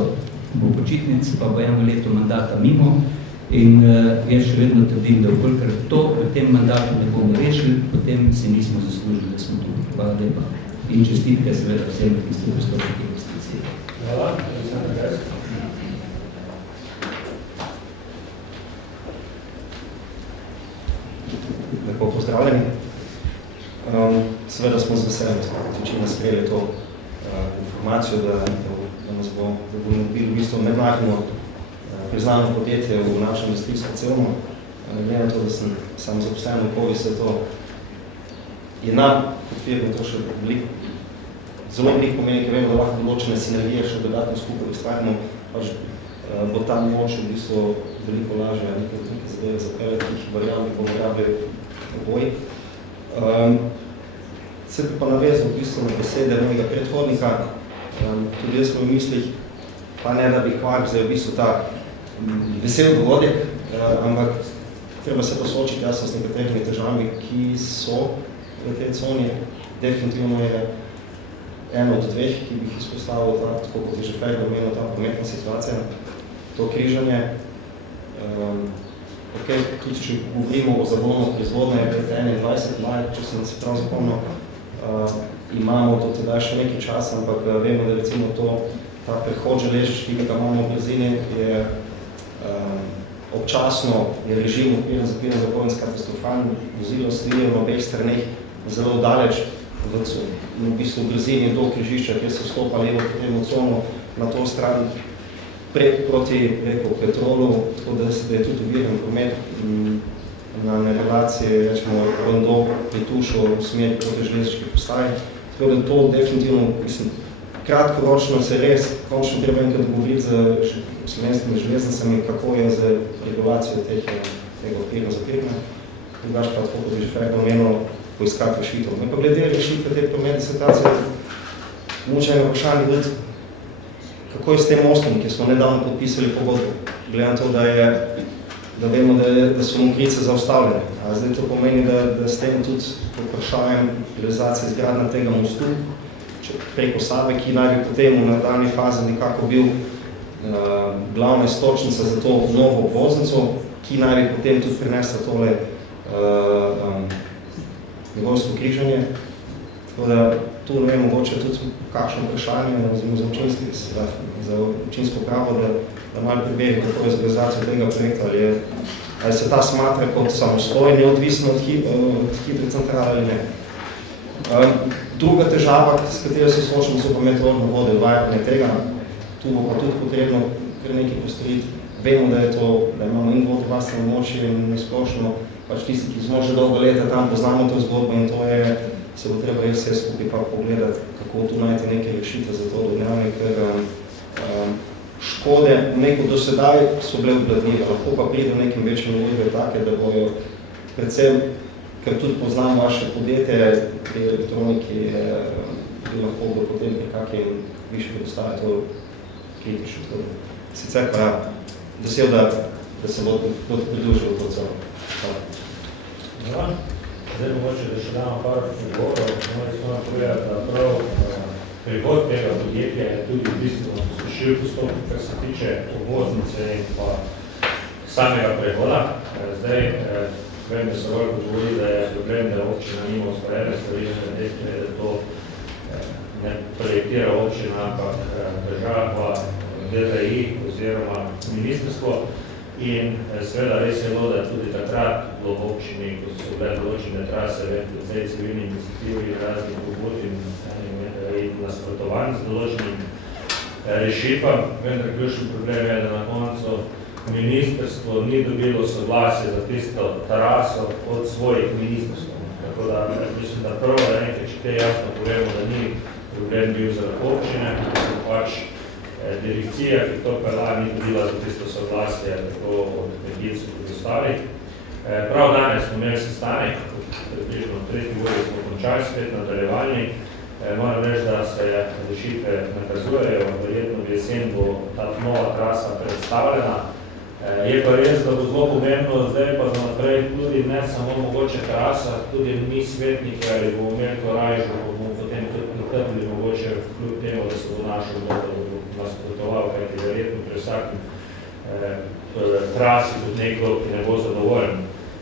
bo počitnic, pa bo eno leto mandata mimo in jaz še vedno trdim, da vkolikor to v tem mandatu ne bomo rešili, potem si nismo zaslužili, da smo tu. Hvala lepa. In čestitke seveda vsem, ki ste pristopili k investiciji. Hvala. Lepo pozdravljeni. Seveda smo z veseljem sprejeli to informacijo, da nas bo naredili v bistvu mednarodno priznano podjetje v našem industrijsko celno. Glede na to, da sem sam zaposlen v Kovi, se to je nam kot firmi to še zelo veliko pomeni, ker vemo, da lahko določene sinergije še dodatno skupaj ustvarimo, pač bo ta moč v bistvu veliko lažja, nekaj zadeve zapeljati, ki varianti bomo rabili oboji. Se bi pa navezal v bistvu na besede mojega predhodnika, tudi jaz v mislih, pa ne da bi hvalil zdaj v bistvu ta vesel dogodek, ampak treba se pa soočiti jasno s nekaterimi težavami, ki so v tej coni. Definitivno je eno od dveh, ki bi jih izpostavil, tako kot je že Ferdo omenil, ta prometna situacija, to križanje. Tudi če govorimo o zagonu proizvodnje pred 21 maj, če sem se prav zapomnil, imamo do tedaj še nekaj časa, ampak vemo, da recimo ta prehod železniški, ki ga imamo v Brzini, je občasno režim odpiren zapoven s katastrofalnim, vozilo stojijo na obeh straneh zelo daleč, v bistvu v Brzini do križišča, kjer se vstopa levo potem v cono na to stran proti petrolu, tako da je tudi uviren promet na relacije, rečemo, Rondo, Pritušo v smer proti železniški postaji. Tako da to definitivno, mislim, kratkoročno se res, končno treba enkrat govoriti z slovenskimi železnicami, kako je z regulacijo tega odpirna zapirna. Drugač pa, tako kot je že Ferdo omenil, poiskati rešitev. In pa glede rešitve te prometne situacije, moče eno vprašanje gledati, kako je s tem mostom, ki smo nedavno podpisali pogodbo. Gledam to, da vemo, da so Mokrice zaustavljene. A zdaj to pomeni, da s tem tudi vprašajem realizacije izgradnja tega mostu preko Save, ki naj bi potem v nadaljni fazi nekako bil glavna istočnica za to novo obvoznico, ki naj bi potem tudi prinesla tole njegovsko križanje. Tako da tu ne vem, mogoče tudi kakšno vprašanje za občinsko pravo, da malo priberi, kako je z organizacijo tega projekta, ali se ta smatra kot samostojni, neodvisno od hitre centrale ali ne. Druga težava, s katero se soočamo, so pa meteorne vode, odvajanje tega. Tu bo pa tudi potrebno kar nekaj postoriti. Vemo, da imamo in vodovarstveno območje in splošno, pač tisti, ki smo že dolgo leta tam, poznamo to zgodbo in to je, se bo treba res vse skupaj pa pogledati, kako tu najti neke rešitve za to dodnjavne, ker škode neko do sedaj so bile obladljive, lahko pa pride v nekim večjem vode take, da bojo predvsem ker tudi poznam vaše podjetje pri elektroniki, bi lahko bilo potem pri kakim višji predstavlja to kritično. Sicer pa vesel, da se bo pridružil to celo. Hvala. Zdaj mogoče, da še damo par odgovorov. Moje smo povedati, da prav prihod tega podjetja je tudi v bistvu pospešil postopek, kar se tiče obvoznice in pa samega prehoda. Zdaj, vem, da se veliko govori, da je problem, da občina nima usporede stvari, dejstvo je, da to ne projektira občina, ampak država, DRI oziroma ministrstvo. In seveda res je bilo, da tudi takrat bilo v občini, ko so bile določene trase, predvsej civilni iniciativi, raznih pobud in nasprotovanj z določenim rešitvam. Vendar ključni problem je, da na koncu ministrstvo ni dobilo soglasje za tisto traso od svojih ministrstv. Tako da mislim, da prvo, da nekaj, če te jasno povemo, da ni problem bil za občine, pač direkcija, ki to pela, ni dobila za tisto soglasje tako od kmetijcev kot ostali. Prav danes smo imeli sestanek, približno 3. uri smo končali spet nadaljevalni. Moram reči, da se rešitve nakazujejo, verjetno v jesen bo ta nova trasa predstavljena. Je pa res, da bo zelo pomembno, zdaj pa za naprej tudi ne samo mogoče trasa, tudi mi svetniki, ali bomo imeli to rajžo, bomo potem tudi natrpili mogoče kljub temu, da se bo našo vodo nasprotoval, kajti verjetno pri vsakem trasi tudi nekdo, ki ne bo zadovoljen.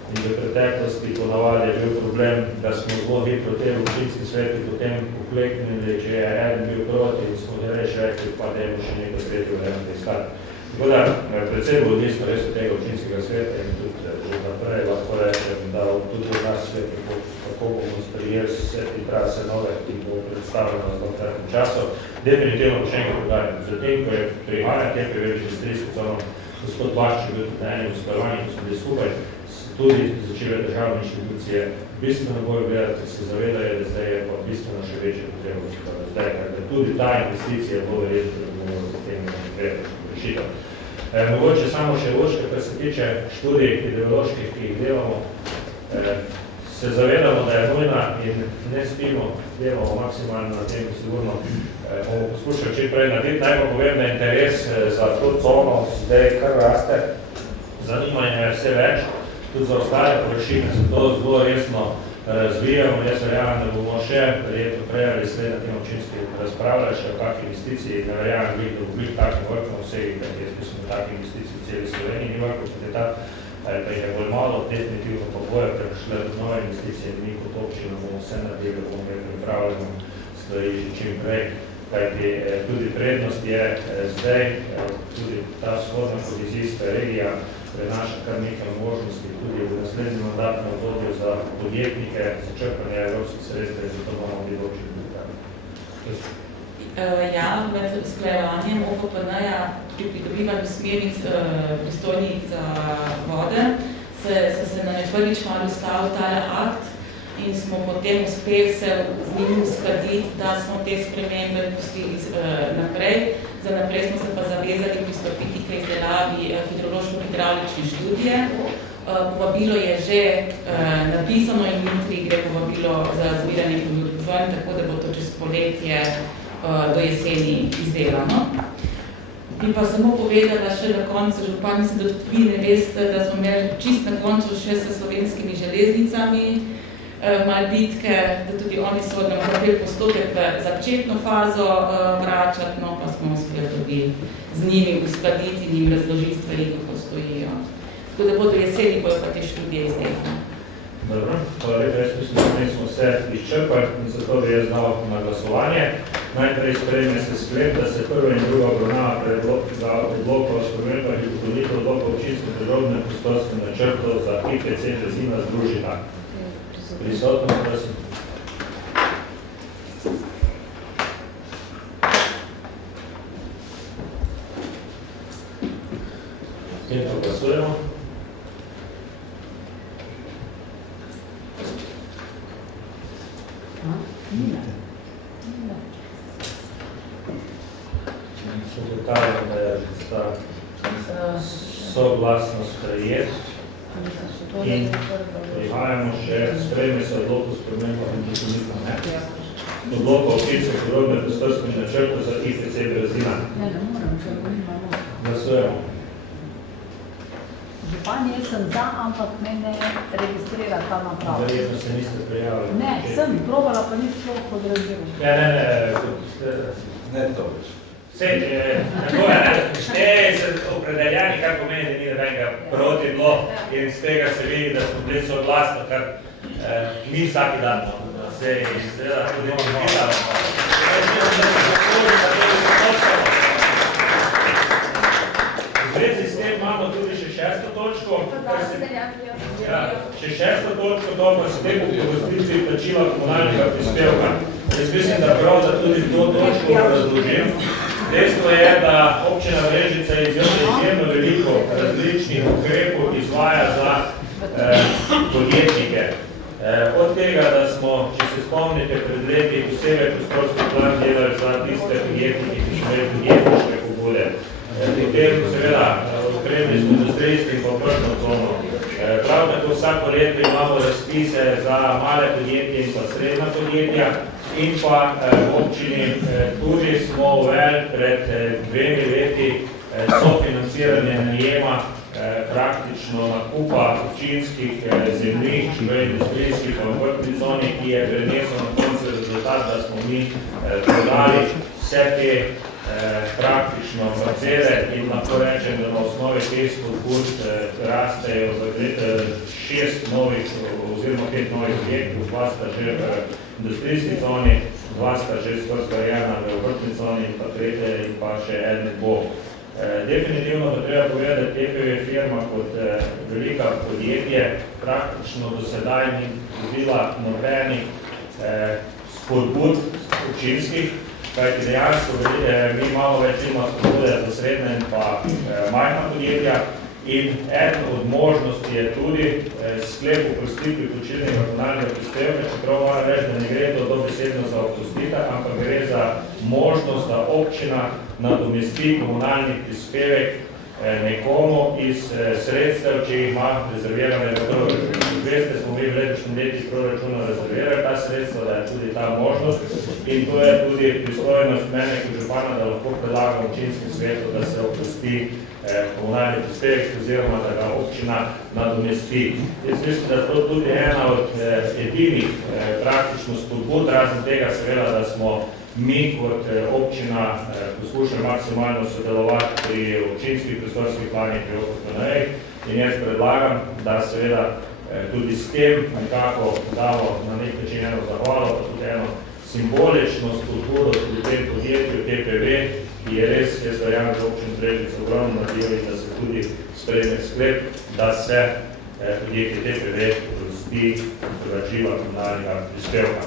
In v preteklosti ponavadi je bil problem, da smo zelo hitro te občinski sveti potem pokleknili, če je eden bil proti in smo reč rekli, pa dajmo še nekaj tretjo vremena iskati. Tako da, predvsej bo odvisno res od tega občinskega sveta in tudi naprej lahko rečem, da tudi od nas svet, kako bomo sprijeli vse te trase nove, ki bo predstavljeno v kratkem času. Definitivno še enkrat podarjam. Zatem, ko je prihajal te preveč industrijsko cono, gospod Bašček bil tudi na enem usklajevanju, ko smo bili skupaj, tudi začele državne inštitucije bistveno bolj gledati, se zavedajo, da zdaj je pa bistveno še večje potrebo zdaj, da tudi ta investicija bo verjetno, da bomo potem rešitev. Mogoče samo še ločke, kar se tiče študij ideoloških, ki jih delamo, se zavedamo, da je nujna in ne spimo, delamo maksimalno na tem, sigurno bomo poskušali čim prej narediti. Naj pa povem, da interes za to cono zdaj kar raste, zanimanje je vse več, tudi za ostale površine, zato zelo resno razvijamo. Jaz verjamem, da bomo še verjetno prej ali sled na tem občinski razpravljali še o kakšni investiciji, ne verjamem, da bo bil takim vrkom vsegi, kajti jaz mislim, da takih investicij v celi Sloveniji ni vrko, kot je ta, pa je bolj malo, definitivno pa bojo, ker šle nove investicije, mi kot občina bomo vse naredili, bomo pripravljeno stvari čim prej, kajti tudi prednost je zdaj, tudi ta vzhodna kohezijska regija prenaša kar nekaj možnosti tudi v naslednjem mandatnem obdobju za podjetnike, za črpanje evropskih sredstev, zato bomo bili občini rezultati. Ja, med usklajevanjem OPPN-ja pri pridobivanju smernic pristojnih za vode so se nam je prvič malo ustavil ta akt in smo potem uspeli se z njim uskladiti, da smo te spremembe pustili naprej. Za naprej smo se pa zavezali pristopiti k izdelavi hidrološko-hidravlične študije. Povabilo je že napisano in jutri gre povabilo za zbiranje ponudb ven, tako da bo to čez poletje do jeseni izdelano. In pa samo povedala še na koncu, župan, mislim, da tudi vi ne veste, da smo imeli čist na koncu še s slovenskimi železnicami malo bitke, da tudi oni so nam hoteli postopek v začetno fazo vračati, no pa smo uspeli tudi z njimi uskladiti in jim razložiti stvari, kako stojijo. Tako da bodo jeseni, bojo pa te študije izdelane. Dobro, hvala lepa, jaz mislim, da smo vse izčrpali in zato bi jaz dal na glasovanje. Najprej sprejme se sklep, da se prva in druga obravnava odloka o spremembah in dopolnitev odloka občinskem podrobnem prostorskem načrtu za IPC Brezina združita. Prisotno, prosim. Kje pa glasujemo? Ugotavljam, da je soglasno sprejet. In prihajamo še, sprejme se odlok o spremembah in dopolnitvah, ne? Odlok o občinskih podrobnih prostorskih načrtov za IPC Brezina. Glasujemo. Župan, jaz sem za, ampak mene registrira ta naprava. Verjetno se niste prijavili. Ne, sem probala, pa nisem sploh podrazila. Ne to več. Sej, se opredeljani, kar pomeni, da ni nobenega proti bilo in z tega se vidi, da smo bili soglasni, kar ni vsaki dan. Sej, seveda, tudi vidamo. V zvezi s tem imamo tudi še 6. točko. Še 6. točko, to pa se tem uvrstitvi plačila komunalnega prispevka. Jaz mislim, da prav, da tudi to točko razložim. Dejstvo je, da občina Brežice izjemno veliko različnih ukrepov izvaja za podjetnike. Od tega, da smo, če se spomnite, pred leti posebej prostorski plan delali za tiste podjetniki, ki so imeli podjetniške pobude. Potem seveda opremili smo industrijski in popršno cono. Prav tako vsako leto imamo razpise za male podjetje in pa srednja podjetja. In pa občini tudi smo uvedli pred 2 leti sofinanciranje najema praktično nakupa občinskih zemljišč v industrijski pa vrtni coni, ki je prenesel na koncu rezultat, da smo mi prodali vse te praktično parcele in lahko rečem, da na osnovi teh spodbud rastejo 6 novih oziroma 5 novih objektov, 2 sta že v industrijski coni, 2 sta že skoro zgrajena v vrtni coni in pa 3 in pa še eden bo. Definitivno pa treba povedati, da TPV je firma kot velika podjetje, praktično do sedaj ni dobila nobenih spodbud občinskih, kajti dejansko mi imamo več spodbude za srednja in pa majhna podjetja. In eden od možnosti je tudi sklep oprostitvi plačilnega komunalnega prispevka, čeprav moram reči, da ne gre to dobesedno za oprostitev, ampak gre za možnost, da občina nadomesti komunalni prispevek nekomu iz sredstev, če jih ima rezervirane v proračunu. Veste, smo mi v letošnjem letu iz proračuna rezervirali ta sredstva, da je tudi ta možnost in to je tudi pristojnost mene kot župana, da lahko predlagam občinskim svetu, da se oprosti komunalni prispevek oziroma da ga občina nadomesti. Jaz mislim, da je to tudi ena od edinih praktično spodbud, razen tega seveda, da smo mi kot občina poskušali maksimalno sodelovati pri občinskih prostorskih planih pri OPPN-jih in jaz predlagam, da seveda tudi s tem nekako damo na nek način eno zahvalo, pa tudi eno simbolično spodbudo tudi tem podjetju TPV, ki je res, jaz verjamem, za občino Brežice ogromno naredili, da se tudi sprejme sklep, da se podjetje TPV oprosti plačila komunalnega prispevka.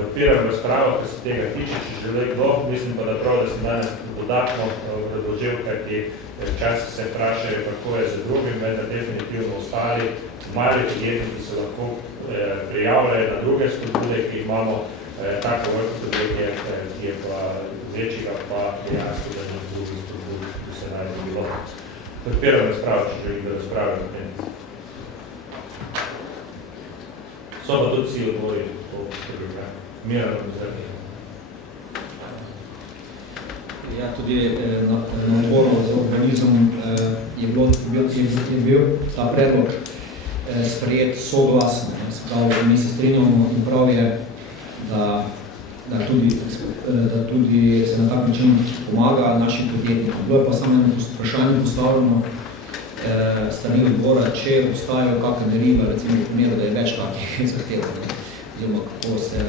Odpiram razpravo, kar se tega tiče, če želi kdo, mislim pa, da prav, da sem danes dodatno predložil, kajti včasih se vprašajo, kako je z drugim, vendar definitivno ostali mali podjetji, ki se lahko prijavljajo na druge spodbude, ki imamo tako vrsto podjetje, ki je pa večjega, pa dejansko, da ne drugi spodbudi, ki se naj bi bilo. Odpiram razpravo, če želi da razpravljati o tem. So pa tudi vsi odbori po programe. Miran, pozdravljeni. Ja, tudi na odboru za urbanizem je bil ta predlog sprejet soglasno. Mi se strinjamo in prav je, da tudi se na tak način pomaga našim podjetnikom. Bilo je pa samo eno vprašanje postavljeno strani odbora, če obstajajo kakšne merila, recimo v primeru, da je več takih zahtevov, oziroma kako se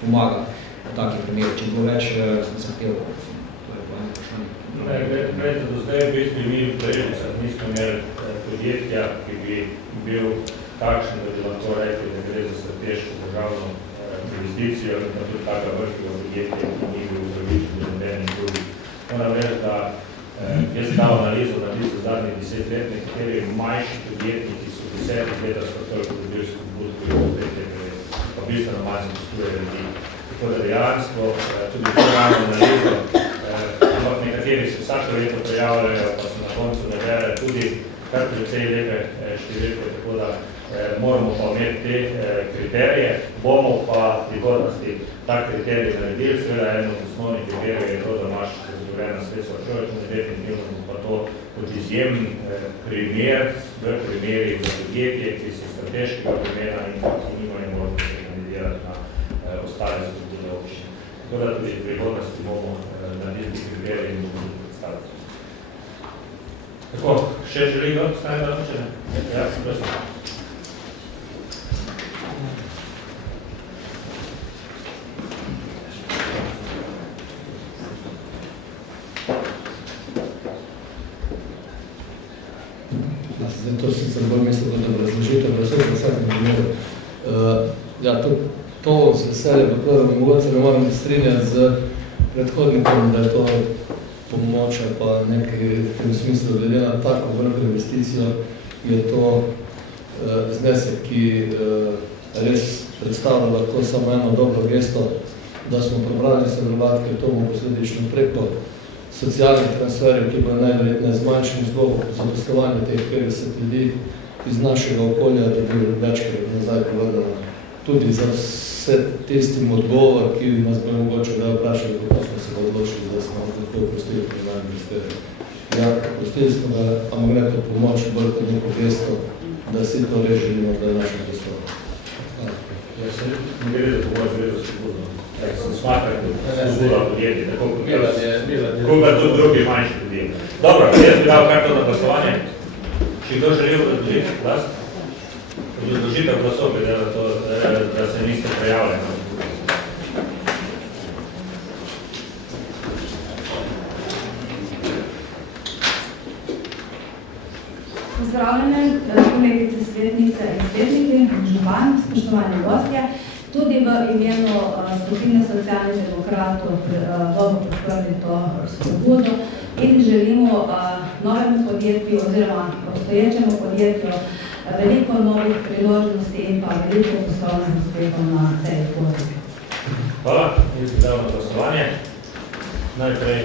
pomaga v takih primerih, če bo več zahtevov. To je pa eno vprašanje. Gledajte, do zdaj v bistvu mi v Brežicah nismo imeli podjetja, ki bi bil takšen, da bi lahko rekli, da gre za strateško državno investicijo in pa tudi taka vrhkega podjetja, ki ni bil upravičen do nobenih drugih. Moram reči, da jaz dal analizo zadnjih 10 let, nekateri manjši podjetniki so 10 letah so toliko dobili spodbud, ki je v TPV, pa bistveno manj zaposluje ljudi. Tako da dejansko tudi to ravno analizo, ampak nekateri se vsako leto prijavljajo, pa se na koncu nabere tudi kar precej lepe številke, tako da moramo pa imeti te kriterije, bomo pa v prihodnosti tak kriterij naredili, seveda eno od osnovnih kriterijev je to, da imaš zagotovljena sredstva v proračunu, definitivno pa to kot izjemen primer v primerih za podjetje, ki so strateškega pomena in ki nimajo možnosti kandidirati na ostale strukture občine. Tako da tudi v prihodnosti bomo naredili kriterije in bomo predstaviti. Tako, še želi kdo stane da občine? Ja, prosim. To sicer bolj mislim, da je razložitev, da vse v vsakem primeru. Ja, to z veseljem popravljamo, mogoče ne moram strinjati z predhodnikom, da je to pomoč ali pa nekaj v tem smislu, glede na tako veliko investicijo, je to znesek, ki res predstavlja lahko samo eno dobro gesto, da smo pripravljeni sodelovati, ker to bomo posledično preko socialnih transferjev, ki bodo najverjetneje zmanjšeni zbog zaposlovanja teh 50 ljudi iz našega okolja, da bi večkrat nazaj povedano tudi za vse tistim odgovor, ki nas bo mogoče da vprašali, kako smo se odločili, da smo tako oprostili primarni ministerij. Ja, oprostili smo ga, a mu neko pomoč, bolj kot neko gesto, da si to res želimo, da je našem gesto. Ja, se ne gre za pomoč, gre za sigurno. Sem smatral, da je zbora podjetje, tako kot tudi drugi manjši podjetje. Dobro, jaz bi dal karto na glasovanje. Če kdo želi odložiti glas? Odložitev glasov, glede na to, da se niste prijavljeni. Pozdravljene, kolegice, svetnice in svetniki, župan, spoštovani gostje. Tudi v imenu skupine socialnih demokratov bomo podprli to spodbudo in želimo novemu podjetju oziroma obstoječemu podjetju veliko novih priložnosti in pa veliko poslovnih uspehov na tej poti. Hvala, jaz bi dal na glasovanje. Najprej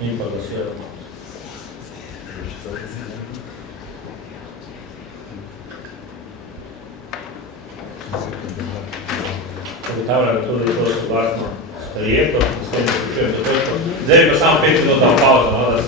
in pa glasujemo. Ugotavljam tudi to soglasno sprejeto, s tem zaključujem to točko. Zdaj pa samo 5 minut dal pauzo, da